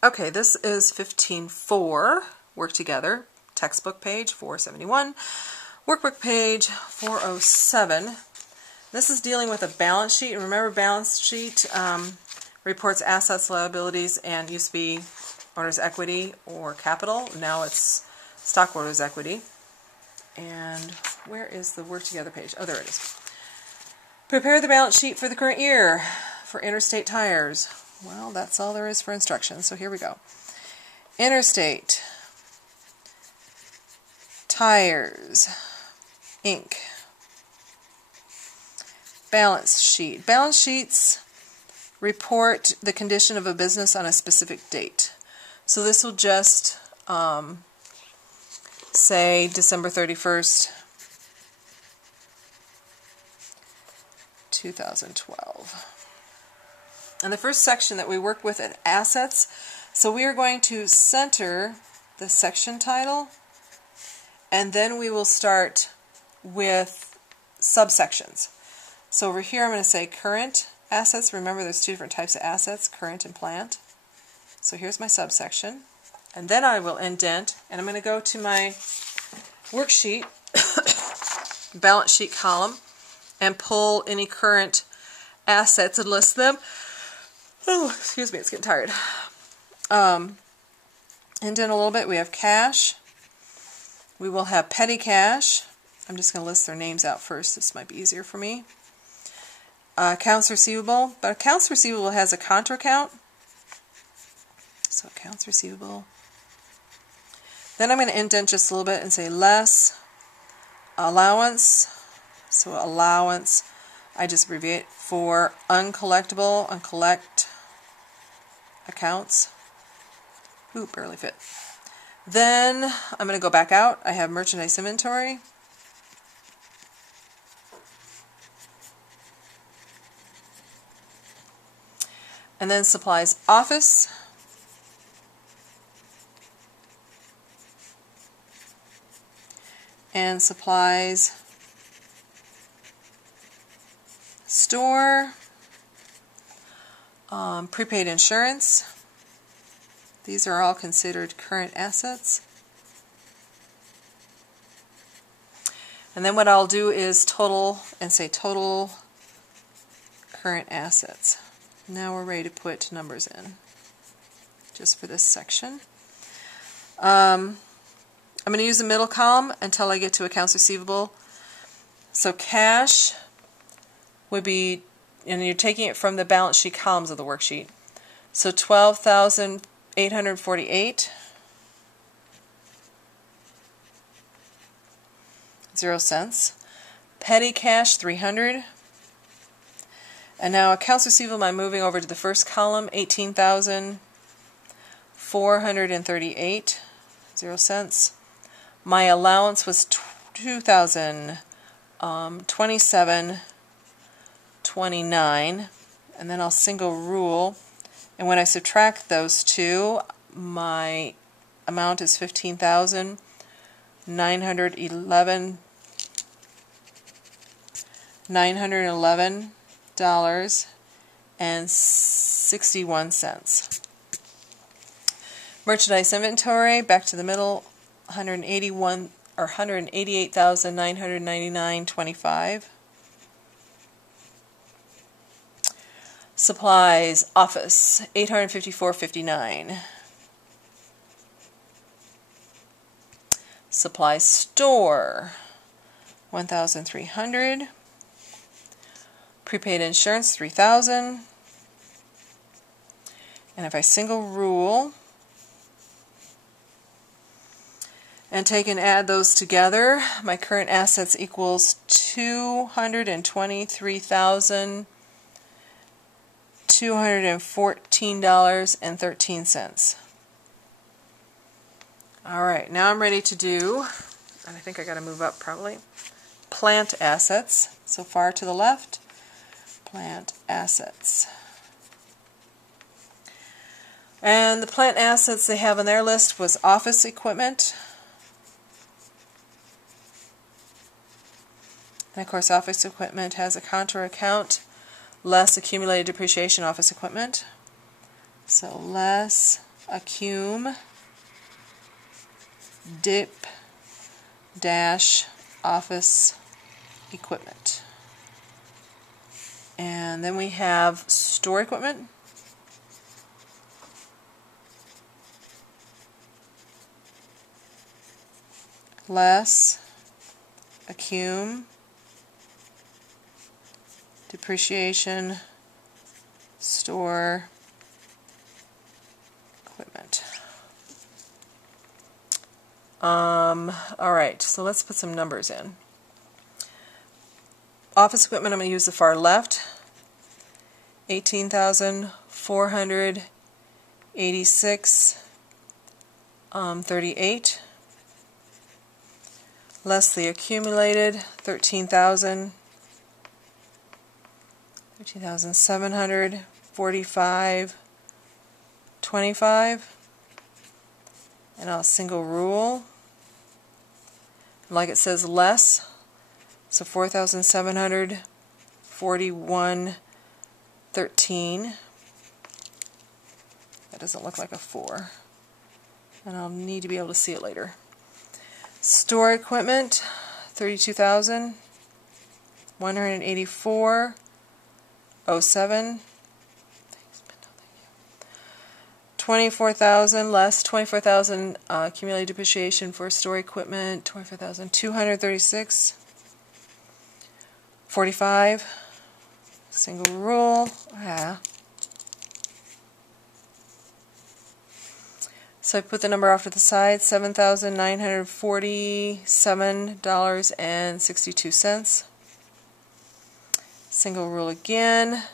Okay, this is 15.4, work together, textbook page 471, workbook page 407. This is dealing with a balance sheet. And remember, balance sheet reports assets, liabilities, and used to be owner's equity or capital. Now it's stockholders' equity. And where is the work together page? Oh, there it is. Prepare the balance sheet for the current year for Interstate Tires. Well, that's all there is for instructions, so here we go. Interstate Tires, Inc. Balance sheet. Balance sheets report the condition of a business on a specific date. So this will just say December 31st, 2012. And the first section that we work with is assets. So we are going to center the section title, and then we will start with subsections. So over here I'm going to say current assets. Remember, there's two different types of assets, current and plant. So here's my subsection. And then I will indent, and I'm going to go to my worksheet, balance sheet column, and pull any current assets and list them. Oh, excuse me, it's getting tired. Indent a little bit. We have cash. We will have petty cash. I'm just going to list their names out first. This might be easier for me. Accounts receivable. But accounts receivable has a contra account. So accounts receivable. Then I'm going to indent just a little bit and say less allowance. So allowance, I just abbreviate for uncollectible, uncollect accounts. Ooh, barely fit. Then I'm going to go back out. I have merchandise inventory. And then supplies office. And supplies store. Prepaid insurance. These are all considered current assets. And then what I'll do is total and say total current assets. Now we're ready to put numbers in just for this section. I'm going to use the middle column until I get to accounts receivable. So cash would be, and you're taking it from the balance sheet columns of the worksheet. So 12,848 0 cents. Petty cash 300. And now accounts receivable, I'm moving over to the first column, 18,438 0 cents. My allowance was 2,027.29, and then I'll single rule, and when I subtract those two, my amount is $911.61. Merchandise inventory, back to the middle, 188,999.25. Supplies office, 854.59. Supplies store, 1,300. Prepaid insurance, 3,000. And if I single rule and take and add those together, my current assets equals $223,214.13. Alright, now I'm ready to do, and I think I got to move up probably, plant assets. So far to the left, plant assets. And the plant assets they have on their list was office equipment. And of course, office equipment has a contra account, less accumulated depreciation office equipment. So less accum dip dash office equipment. And then we have store equipment. Less accum depreciation store equipment. Alright, so let's put some numbers in. Office equipment, I'm going to use the far left. 18,486.38. Less the accumulated 13,745.25. And I'll single rule. Like it says, less. So 4,741.13. That doesn't look like a 4. And I'll need to be able to see it later. Store equipment, 32,184.07. 24,000 less 24,000 accumulated depreciation for store equipment. 24,236.45. Single rule. So I put the number off to the side, $7,947.62. Single rule again.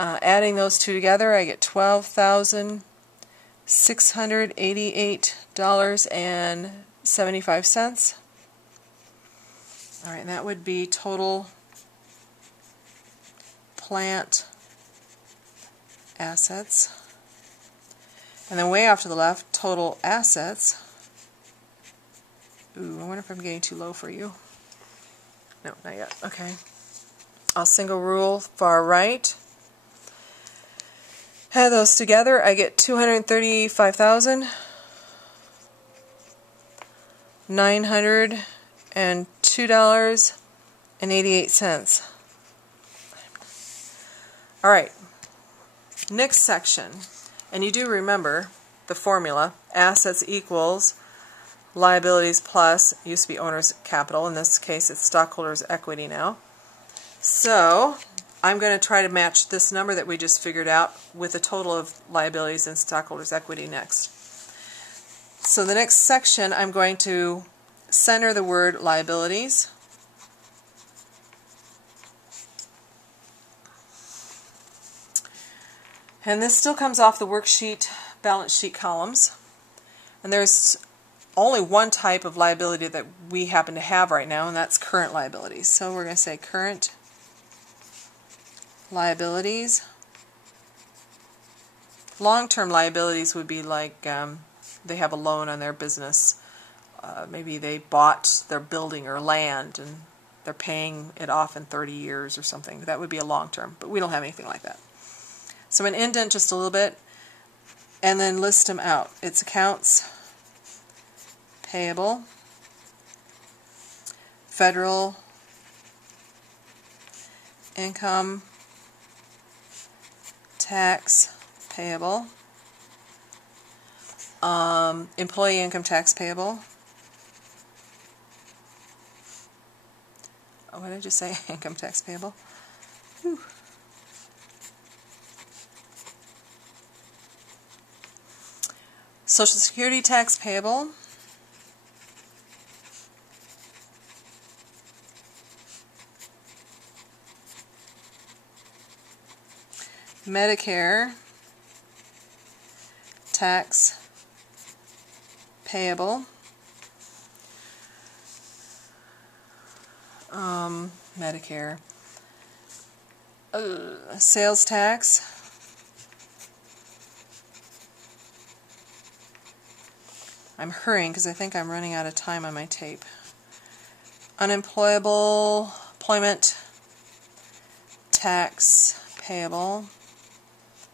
Adding those two together, I get $12,688.75. All right, and that would be total plant assets. And then way off to the left, total assets. Ooh, I wonder if I'm getting too low for you. No, not yet. Okay. I'll single rule far right. Add those together, I get $235,902.88. All right. Next section. And you do remember the formula, assets equals liabilities plus, used to be owner's capital, in this case it's stockholders' equity now. So I'm going to try to match this number that we just figured out with the total of liabilities and stockholders' equity next. So the next section I'm going to center the word liabilities. And this still comes off the worksheet balance sheet columns. And there's only one type of liability that we happen to have right now, and that's current liabilities. So we're going to say current liabilities. Long-term liabilities would be like they have a loan on their business. Maybe they bought their building or land and they're paying it off in 30 years or something. That would be a long-term, but we don't have anything like that. So I'm going to indent just a little bit and then list them out. It's accounts payable, federal income tax payable, employee income tax payable. Oh, what did I just say? Income tax payable. Whew. Social Security tax payable. Medicare tax payable. Medicare. Sales tax. I'm hurrying because I think I'm running out of time on my tape. Unemployable employment tax payable,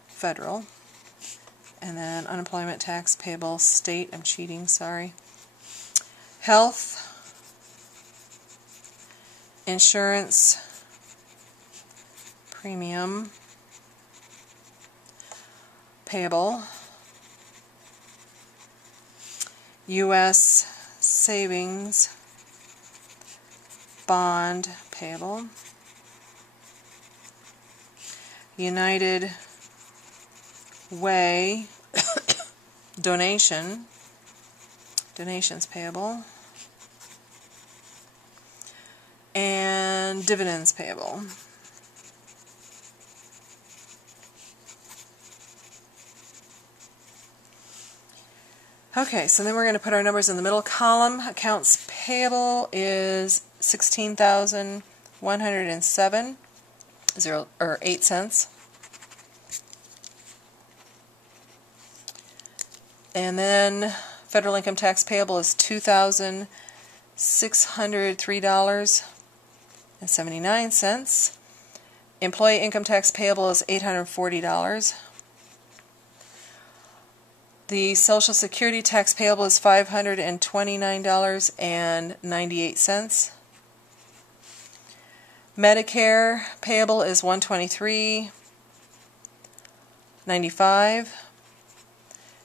federal. and then unemployment tax payable state. I'm cheating, sorry. Health insurance premium payable. U.S. savings bond payable. United Way donations payable. And dividends payable. Okay, so then we're going to put our numbers in the middle column. Accounts payable is $16,107.08. And then federal income tax payable is $2,603.79. Employee income tax payable is $840. The Social Security tax payable is $529.98. Medicare payable is $123.95.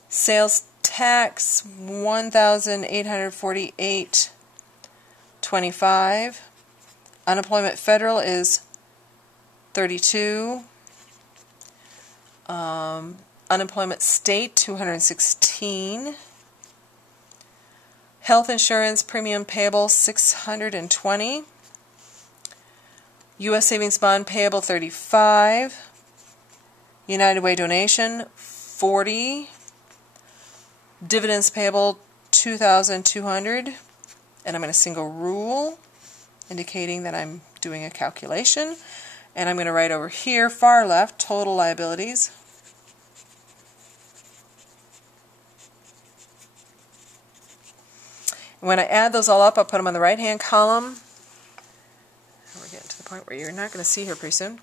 Sales tax $1,848.25. Unemployment federal is $32. Unemployment state $216. Health insurance premium payable $620. U.S. savings bond payable $35. United Way donation $40. Dividends payable $2,200. And I'm going to single rule, indicating that I'm doing a calculation. And I'm going to write over here, far left, total liabilities. When I add those all up, I'll put them on the right-hand column. We're getting to the point where you're not going to see here pretty soon,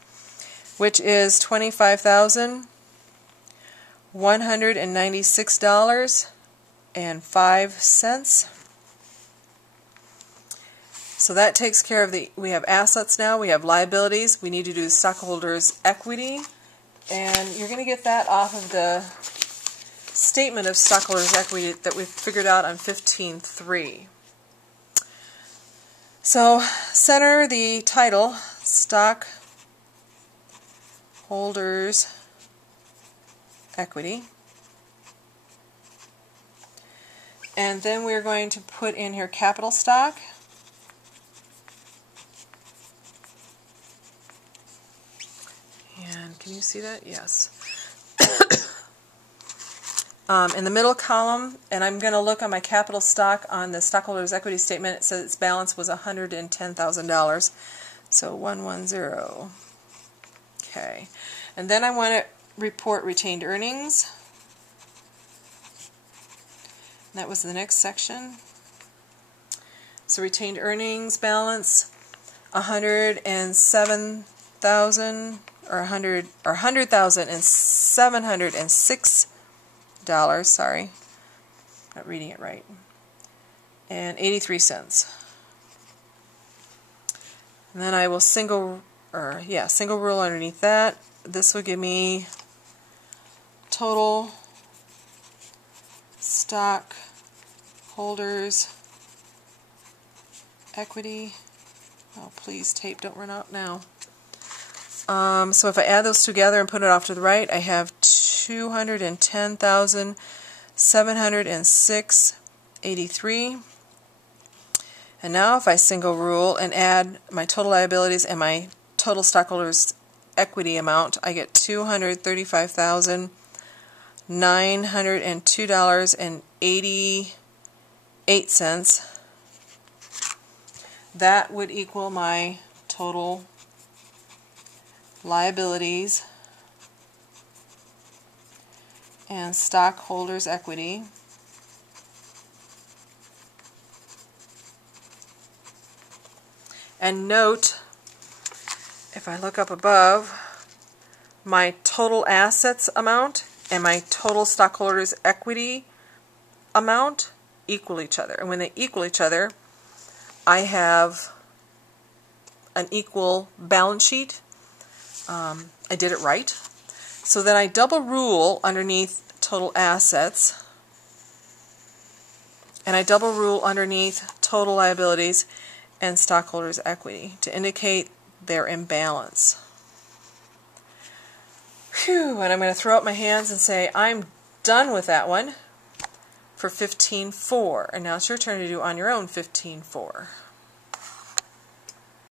which is $25,196.05. So that takes care of we have assets now, we have liabilities, we need to do stockholders' equity, and you're going to get that off of the statement of stockholders' equity that we figured out on 15.3. So center the title, stockholders' equity, and then we're going to put in here capital stock. And can you see that? Yes. In the middle column, and I'm going to look on my capital stock on the stockholders' equity statement. It says its balance was $110,000. So 110. Okay. And then I want to report retained earnings. That was the next section. So retained earnings balance $107,000 or $100,706. Sorry, not reading it right, and 83 cents. And then I will single rule underneath that. This will give me total stockholders equity. Oh, please, tape, don't run out now. So if I add those together and put it off to the right, I have $210,706.83. And now if I single rule and add my total liabilities and my total stockholders' equity amount, I get $235,902.88. That would equal my total liabilities and stockholders' equity. And note, if I look up above, my total assets amount and my total stockholders' equity amount equal each other. And when they equal each other, I have an equal balance sheet. I did it right. So then I double rule underneath total assets, and I double rule underneath total liabilities and stockholders' equity to indicate their imbalance. Phew, and I'm going to throw up my hands and say I'm done with that one for 15.4. And now it's your turn to do on your own 15.4.